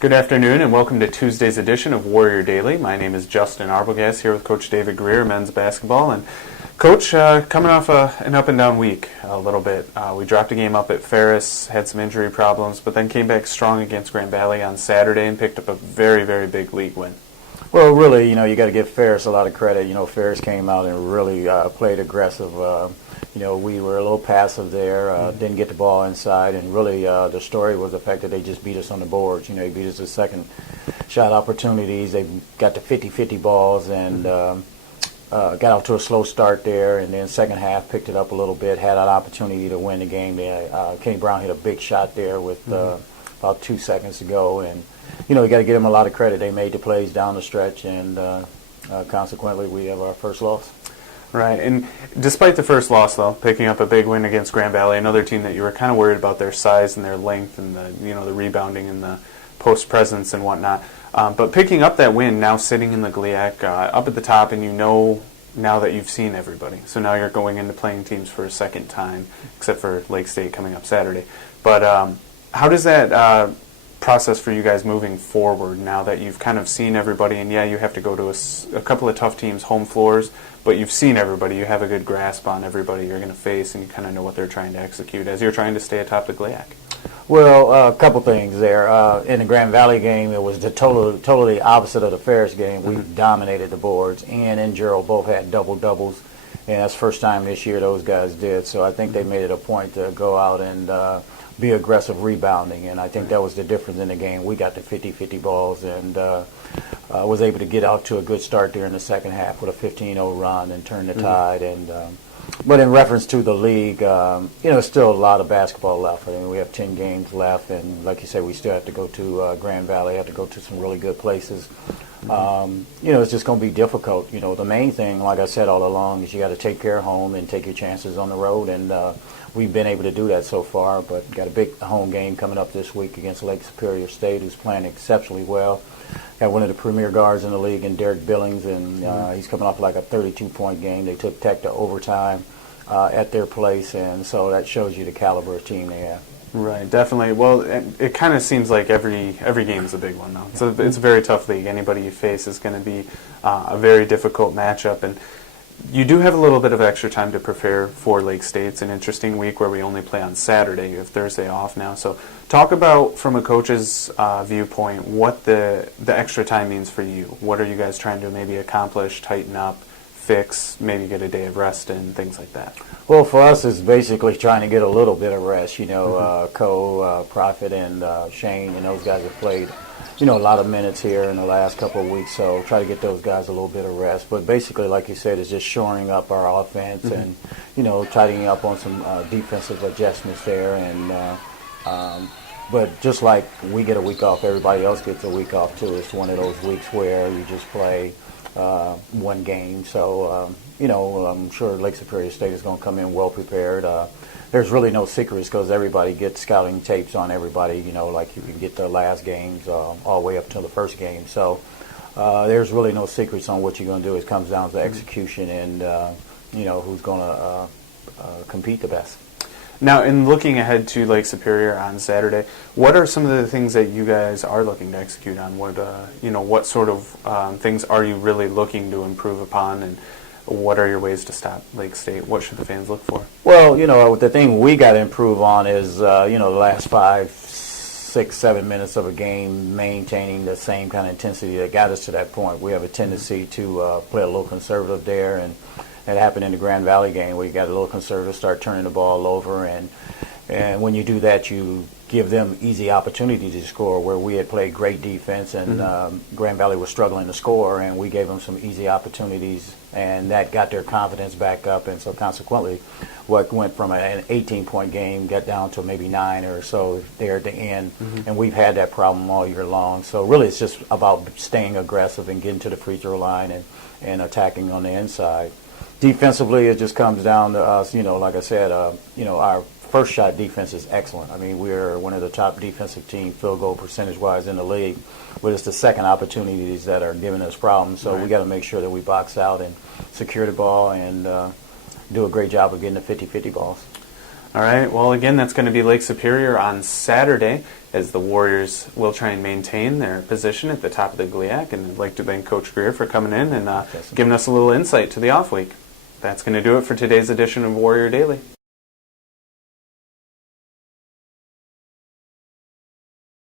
Good afternoon and welcome to Tuesday's edition of Warrior Daily. My name is Justin Arbogast here with Coach David Greer, men's basketball. And Coach, coming off an up and down week a little bit. We dropped a game up at Ferris, had some injury problems, but then came back strong against Grand Valley on Saturday and picked up a very, very big league win. Well, really, you got to give Ferris a lot of credit. Ferris came out and really played aggressive. We were a little passive there, didn't get the ball inside, and really the story was the fact that they just beat us on the boards. They beat us with second shot opportunities. They got the 50-50 balls and got out to a slow start there, and then second half picked it up a little bit, had an opportunity to win the game there. Kenny Brown hit a big shot there with about 2 seconds to go, and you got to give them a lot of credit. They made the plays down the stretch, and consequently we have our first loss. Right, and despite the first loss, though, picking up a big win against Grand Valley, another team that you were kind of worried about their size and their length and the rebounding and the post presence and whatnot. But picking up that win, now sitting in the GLIAC up at the top, and now that you've seen everybody. So now you're going into playing teams for a second time, except for Lake State coming up Saturday. But how does that process for you guys moving forward now that you've kind of seen everybody? And yeah, you have to go to a couple of tough teams, home floors, but you've seen everybody. You have a good grasp on everybody you're going to face, and you kind of know what they're trying to execute as you're trying to stay atop the GLIAC. Well, a couple things there. In the Grand Valley game, it was the totally opposite of the Ferris game. We dominated the boards. Ian and Gerald both had double-doubles, and that's the first time this year those guys did. So I think they made it a point to go out and be aggressive rebounding, and I think that was the difference in the game. We got the 50-50 balls and was able to get out to a good start there in the second half with a 15-0 run and turn the tide. And but in reference to the league, still a lot of basketball left. I mean, we have 10 games left, and like you said, we still have to go to Grand Valley, have to go to some really good places. It's just going to be difficult. The main thing, like I said all along, is you got to take care of home and take your chances on the road, and we've been able to do that so far, but got a big home game coming up this week against Lake Superior State, who's playing exceptionally well. Got one of the premier guards in the league in Derek Billings, and he's coming off like a 32-point game. They took Tech to overtime at their place, and so that shows you the caliber of team they have. Right, definitely. Well, it kind of seems like every game is a big one, though. So it's a very tough league. Anybody you face is going to be a very difficult matchup, and you do have a little bit of extra time to prepare for Lake State. It's an interesting week where we only play on Saturday. You have Thursday off now. So talk about, from a coach's viewpoint, what the extra time means for you. What are you guys trying to maybe accomplish, tighten up, fix, maybe get a day of rest and things like that? Well, for us, it's basically trying to get a little bit of rest. Prophet, and Shane, and those guys have played a lot of minutes here in the last couple of weeks, so try to get those guys a little bit of rest. But basically, like you said, it's just shoring up our offense and, tidying up on some defensive adjustments there. And but just like we get a week off, everybody else gets a week off too. It's one of those weeks where you just play one game. So, I'm sure Lake Superior State is going to come in well prepared. There's really no secrets because everybody gets scouting tapes on everybody, like you can get the last games all the way up to the first game. So there's really no secrets on what you're going to do. It comes down to execution and, who's going to compete the best. Now, in looking ahead to Lake Superior on Saturday, what are some of the things that you guys are looking to execute on? What sort of things are you really looking to improve upon, and what are your ways to stop Lake State? What should the fans look for? Well, the thing we got to improve on is, the last 5, 6, 7 minutes of a game, maintaining the same kind of intensity that got us to that point. We have a tendency to play a little conservative there, and that happened in the Grand Valley game where you got a little conservative, start turning the ball over, and when you do that, you give them easy opportunity to score, where we had played great defense and Grand Valley was struggling to score, and we gave them some easy opportunities, and that got their confidence back up, and so consequently what went from an 18-point game got down to maybe 9 or so there at the end, and we've had that problem all year long. So really it's just about staying aggressive and getting to the free throw line and attacking on the inside. Defensively, it just comes down to us, like I said, our first shot defense is excellent. I mean, we're one of the top defensive teams, field goal percentage-wise, in the league. But it's the second opportunities that are giving us problems. So we got to make sure that we box out and secure the ball and do a great job of getting the 50-50 balls. All right. Well, again, that's going to be Lake Superior on Saturday as the Warriors will try and maintain their position at the top of the GLIAC. And I'd like to thank Coach Greer for coming in and giving us a little insight to the off week. That's going to do it for today's edition of Warrior Daily.